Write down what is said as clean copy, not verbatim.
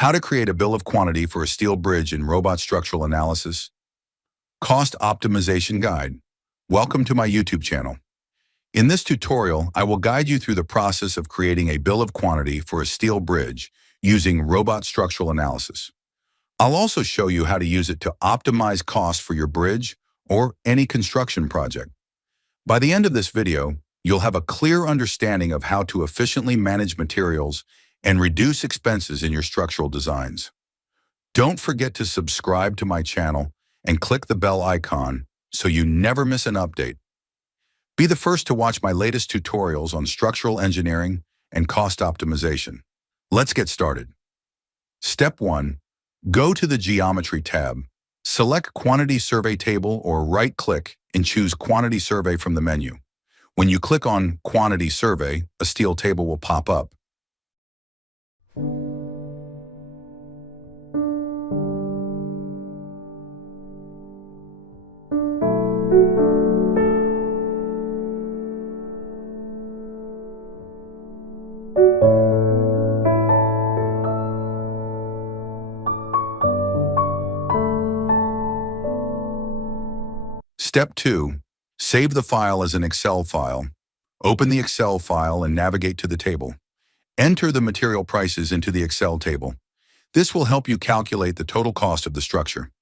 How to create a bill of quantity for a steel bridge in Robot Structural Analysis. Cost Optimization Guide. Welcome to my YouTube channel. In this tutorial, I will guide you through the process of creating a bill of quantity for a steel bridge using Robot Structural Analysis. I'll also show you how to use it to optimize cost for your bridge or any construction project. By the end of this video, you'll have a clear understanding of how to efficiently manage materials and reduce expenses in your structural designs. Don't forget to subscribe to my channel and click the bell icon so you never miss an update. Be the first to watch my latest tutorials on structural engineering and cost optimization. Let's get started. Step 1. Go to the Geometry tab. Select Quantity Survey Table or right-click and choose Quantity Survey from the menu. When you click on Quantity Survey, a steel table will pop up. Step 2. Save the file as an Excel file. Open the Excel file and navigate to the table. Enter the material prices into the Excel table. This will help you calculate the total cost of the structure.